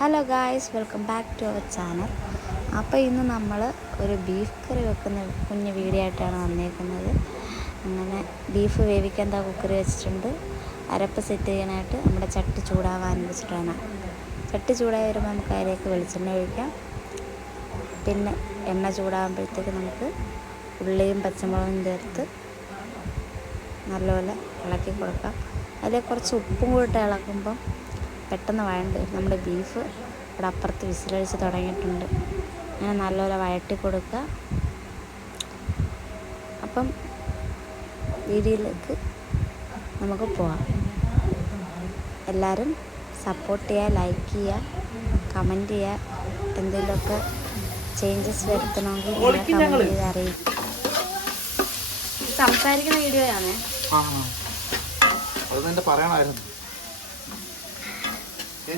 Hello guys, welcome back to our channel. അപ്പോൾ ഇന്ന് നമ്മൾ ഒരു ബീഫ് കറി വെക്കുന്ന കുഞ്ഞ് വീഡിയോ ആയിട്ടാണ് വന്നേക്കുന്നത്. അങ്ങനെ ബീഫ് വേവിക്കാൻ കുക്കറി വെച്ചിട്ടുണ്ട്. അരപ്പ് സെറ്റ് ചെയ്യാനായിട്ട് നമ്മുടെ ചട്ടി ചൂടാവാൻ വെച്ചിട്ടാണ്. ചട്ടി ചൂടായി വരുമ്പോൾ നമുക്ക് അതിലേക്ക് വെളിച്ചെണ്ണ ഒഴിക്കാം. പിന്നെ എണ്ണ ചൂടാകുമ്പോഴത്തേക്ക് നമുക്ക് ഉള്ളിയും പച്ചമുളകും ചേർത്ത് നല്ലപോലെ ഇളക്കി കൊടുക്കാം. അതിൽ കുറച്ച് ഉപ്പും കൂടിയിട്ട് ഇളക്കുമ്പം പെട്ടെന്ന് വഴണ്ട്. നമ്മുടെ ബീഫ് ഇവിടെ അപ്പുറത്ത് വിസിലടിച്ച് തുടങ്ങിയിട്ടുണ്ട്. അങ്ങനെ നല്ലപോലെ വഴറ്റി കൊടുക്കുക. അപ്പം വീഡിയോയിലേക്ക് നമുക്ക് പോവാം. എല്ലാവരും സപ്പോർട്ട് ചെയ്യുക, ലൈക്ക് ചെയ്യുക, കമൻറ്റ് ചെയ്യുക. എന്തെങ്കിലുമൊക്കെ ചേഞ്ചസ് വരുത്തണമെങ്കിൽ കമൻറ്റ് ചെയ്ത് അറിയിക്കും. സംസാരിക്കുന്ന വീഡിയോയാണ്. പറയണമായിരുന്നു.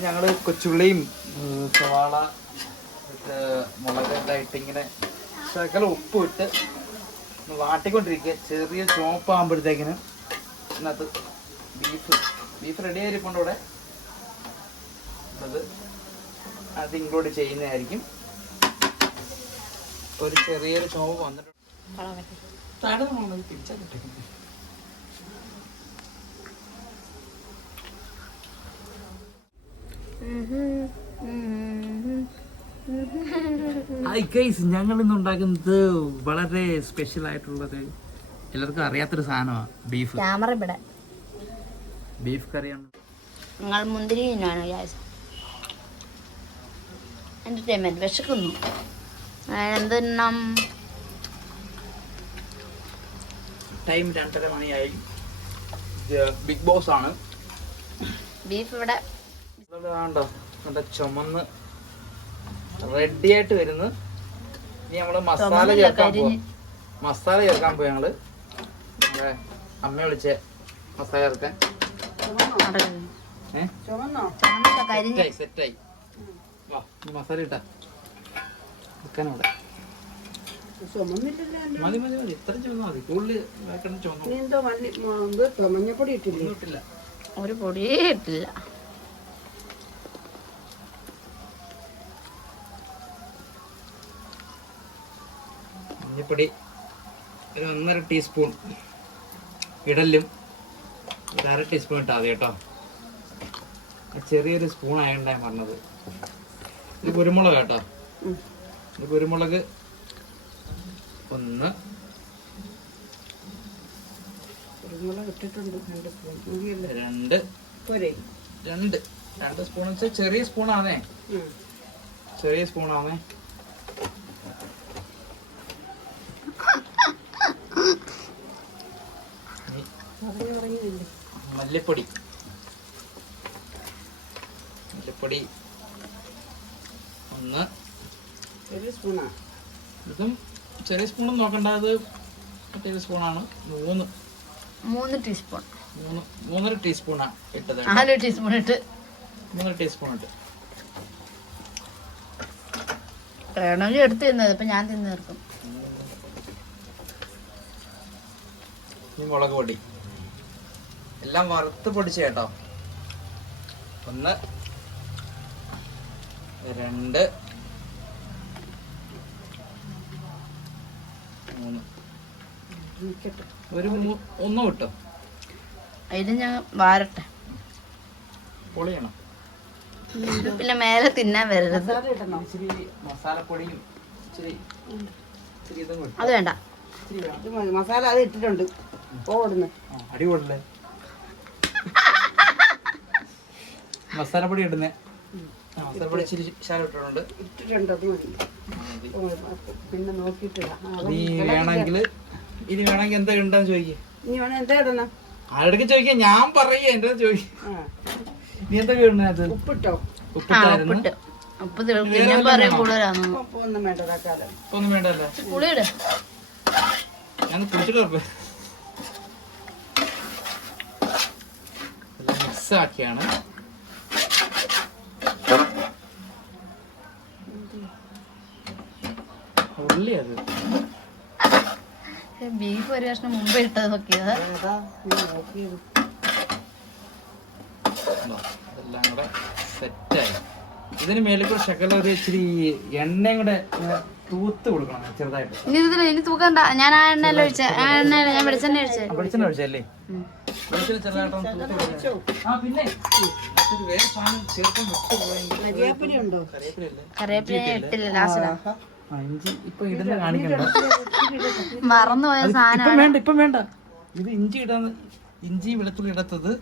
ഞങ്ങൾ കൊച്ചുള്ളിയും സവാള മുളകെല്ലാം ഇട്ടിങ്ങനെ ശകലം ഉപ്പ് ഇട്ട് വാട്ടിക്കൊണ്ടിരിക്കുക. ചെറിയ ചുവപ്പാകുമ്പോഴത്തേക്കിന് ഇതിനകത്ത് ബീഫ് റെഡി ആയിരിപ്പുണ്ട്. ഇവിടെ അത് ഇൻക്ലൂഡ് ചെയ്യുന്നതായിരിക്കും. ഒരു ചെറിയൊരു ചുവപ്പ് വന്നിട്ടുണ്ട്. തിരിച്ചാൽ കിട്ടും. ഹായ് ഗൈസ്, ഞങ്ങൾ ഇന്ന് ഉണ്ടാക്കുന്നത് വളരെ സ്പെഷ്യൽ ആയിട്ടുള്ളത് എല്ലാവർക്കും അറിയാത്തൊരു സാധനമാണ് ബീഫ്. ക്യാമറ ഇവിടെ ബീഫ് കറിയാണ്. നിങ്ങൾ മുന്തിരി എന്റർടൈൻമെന്റ് വിശക്കുന്നു. എന്തെണ്ണം ടൈം 2:30 മണിയായി. ബിഗ് ബോസ് ആണ്. ബീഫ് ഇവിടെ കണ്ടോ, നല്ല ചുമന്ന് റെഡി ആയിട്ട് വരുന്നു. ഇനി നമ്മള് മസാല ചേർക്കാൻ പോയി. ഞങ്ങള് അമ്മ വിളിച്ച മസാല ചേർക്കാൻ. സെറ്റായി. മസാല ഇട്ടാ വെക്കാനവിടെ മതി. ഇത്ര ചുമന്നാ മതി. കൂടുതൽ മഞ്ഞപ്പൊടി ഇട്ടില്ല. ഒരു പൊടിയേ ഇട്ടില്ല. മഞ്ഞപ്പൊടി ഒരു 1.5 ടീസ്പൂൺ ഇടലും, ഒരു 1/2 ടീസ്പൂൺ ഇട്ടാൽ മതി കേട്ടോ. ചെറിയൊരു സ്പൂൺ ആയതുകൊണ്ടാണ് പറഞ്ഞത്. ഇത് കുരുമുളക് കേട്ടോ. ഇത് കുരുമുളക് 1 2 സ്പൂൺ വെച്ചാൽ ചെറിയ സ്പൂണാണേ. മല്ലിപ്പൊടി 1. ഇതും ചെറിയ സ്പൂണും നോക്കണ്ട, അത് മറ്റേ സ്പൂണാണ്. 3 ടീസ്പൂൺ 3.5 ടീസ്പൂണാണ് ഇട്ടത്. 4 ടീസ്പൂൺ ഇട്ട് 3 ടീസ്പൂൺ ഇട്ട് വേണമെങ്കിൽ എടുത്ത് തിന്നത്. ഇപ്പൊ ഞാൻ തിന്ന് തീർക്കും. മുളക് പൊടി എല്ലാം വറുത്ത് പൊടിച്ച കേട്ടോ. 1 2 3 ഒരു 1 കിട്ടോ. അതിന് ഞാൻ വാരട്ടെ. പൊളിയണം. പിന്നെ മേലെ തിന്നാൻ വരരുത്. ഇച്ചിരി മസാലപ്പൊടിയും ഇച്ചിരി ഇതും അത് വേണ്ട. മസാല അത് ഇട്ടിട്ടുണ്ട്. അടിപൊളിയല്ലേ മസാലപ്പൊടി ഇടുന്നേ. മസാലപ്പൊടി ഇച്ചിരി ശാലം ഇട്ടിട്ടുണ്ട്. അത് മതി. പിന്നെ നോക്കിയിട്ടില്ല. ഇനി വേണമെങ്കിൽ എന്താ ഉണ്ടെന്ന് ചോദിക്കേ. ഇനി വേണം എന്താ ഇടണം? ആരുടെ ചോദിക്കാം, ഞാൻ പറയേ. എന്താ ചോദിക്കും. നീ എന്തൊക്കെ ഇടുന്നത്? ഉപ്പിട്ടോ? ഉപ്പിട്ടായിരുന്നു. ഉപ്പ് കൂടുതലാണ്. ഒന്നും വേണ്ട. ഒന്നും വേണ്ടല്ലേ. പുളിയിട്. ഞാൻ കുടിച്ചിട്ട് മിക്സ് ആക്കിയാണ്. ഉള്ളി അത് ബീഫ് ഒരു കഷ്ണം മുമ്പ് ഇട്ടത് നോക്കിയത്. എല്ലാം കൂടെ സെറ്റായി. ഇതിന് മേളിൽ കൂടെ ശകലം ഒരു ഇച്ചിരി എണ്ണയും കൂടെ തൂത്ത് കൊടുക്കണം ചെറുതായിട്ട്. ഇനി തൂക്കണ്ട, ഞാൻ ആ എണ്ണയെല്ലാം ഒഴിച്ച, ആ എണ്ണ ഞാൻ വെളിച്ചെണ്ണ ഒഴിച്ചേ. വെളിച്ചെണ്ണ ഒഴിച്ചല്ലേ? വെളിച്ചെണ്ണ ചെറുതായിട്ടൊന്ന് തൂത്ത് കൊടുക്കണം. ആ പിന്നെ വേറെ സാധനം ചേർക്കാൻ വിട്ടുപോയെങ്കിൽ കരിയാപ്പില ഉണ്ടോ? കറിവേപ്പില ഇട്ടില്ല, ലാസ്റ്റ് ഇഞ്ചി ഇപ്പൊ ഇടുന്ന കാണിക്കണ്ട, മറന്നുപോയ സാധനം. ഇപ്പം വേണ്ട. ഇത് ഇഞ്ചി ഇടാന്ന്, ഇഞ്ചി വെളുത്തുള്ളി ഇടത്തത്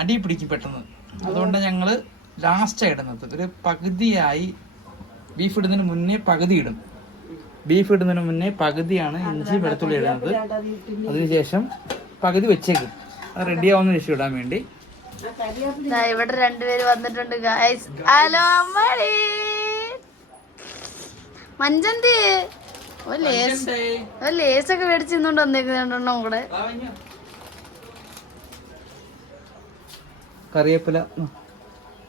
അടി പിടിക്കും പെട്ടെന്ന്. അതുകൊണ്ട് ഞങ്ങള് ലാസ്റ്റാണ് ഇടുന്നത്. ഒരു പകുതിയായി ബീഫ് ഇടുന്നതിന് മുന്നേ പകുതി ഇടും. ബീഫ് ഇടുന്നതിന് മുന്നേ പകുതിയാണ് ഇഞ്ചി വെളുത്തുള്ളി ഇടുന്നത്. അതിനുശേഷം പകുതി വെച്ചേക്കും, അത് റെഡി ആവുന്ന ശേഷം ഇടാൻ വേണ്ടി. ഇവിടെ രണ്ടുപേര് വന്നിട്ടുണ്ട് ഗൈസ്. ഹലോ അമ്മടി മഞ്ചന്തി, ഒരു ലേസൊക്കെ മേടിച്ച് ഇന്നുകൊണ്ട് വന്നേക്കുന്നുണ്ടോ കൂടെ. കറിവേപ്പില,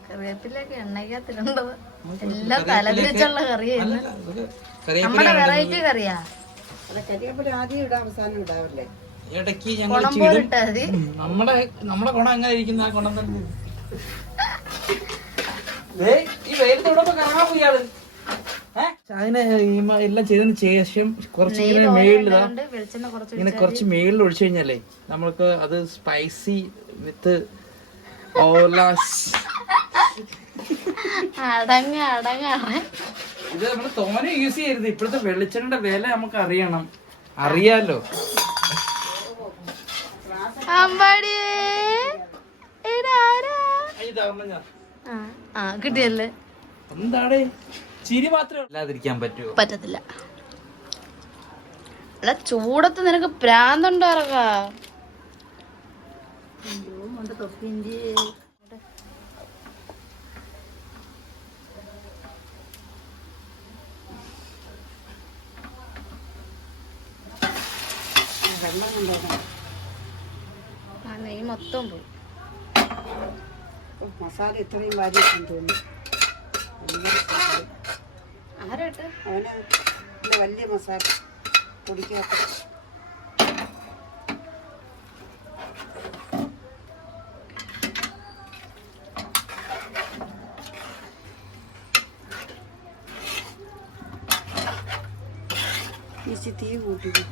കറിവേപ്പിലൊക്കെ എണ്ണയ്ക്കകത്തിലുണ്ടത്. എല്ലാം തലതിരിച്ചുള്ള കറിയല്ല, നമ്മുടെ വെറൈറ്റി കറിയാ. കരിയാപ്പില ആദ്യം ഇടാം, അവസാനം ഇടാവല്ലേ? ഇടയ്ക്ക് ഞങ്ങൾ പോലിട്ടാ മതി. നമ്മുടെ കുണം എങ്ങനെ ഇരിക്കുന്ന ആ കുണം തന്നെ. ഈ വെയിലത്തോടൊപ്പം കാണാൻ പോയാള് അതിനെ എല്ലാം ചെയ്തതിന് ശേഷം കുറച്ച് ഇങ്ങനെ മേളിലിതാ, ഇങ്ങനെ കുറച്ച് മേളിൽ ഒഴിച്ചു കഴിഞ്ഞാലേ നമ്മൾക്ക് അത് സ്പൈസി വിത്ത് ഇത് നമ്മള് തോനെ യൂസ് ചെയ്യരുത്. ഇപ്പോഴത്തെ വെളിച്ചെണ്ണയുടെ വില നമുക്ക് അറിയാലോ. കിട്ടിയല്ലേ? എന്താണ് ചിരി മാത്രമേ ഇല്ലാതിരിക്കാൻ പറ്റുമോ? പറ്റത്തില്ല. അല്ല ചൂടത്ത് നിനക്ക് പ്രാന്തുണ്ടോ? ഇറക്കാ നെയ്യ് മൊത്തം പോയി. മസാല ഇത്രയും വാരിയിട്ടുണ്ടെന്ന് തോന്നുന്നു. ആരായിട്ട് അവന് വലിയ മസാല പൊടിക്കാത്ത. ഇച്ചി തീ കൂട്ടിക്കും.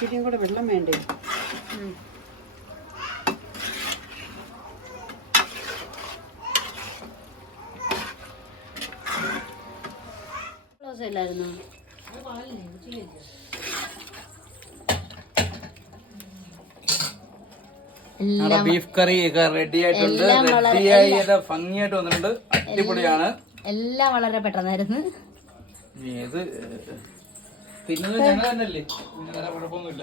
ഇച്ചിരിയും കൂടെ വെള്ളം വേണ്ടേ? ബീഫ് കറി റെഡി ആയിട്ടുണ്ട്, റെഡിയായി ഭംഗിയായിട്ട് വന്നിട്ടുണ്ട്, അടിപൊളിയാണ്. എല്ലാം വളരെ പെട്ടെന്നായിരുന്നു. ഇത് തിന്നുന്നത് ഞങ്ങൾ തന്നെയല്ലേ, കുഴപ്പമൊന്നുമില്ല.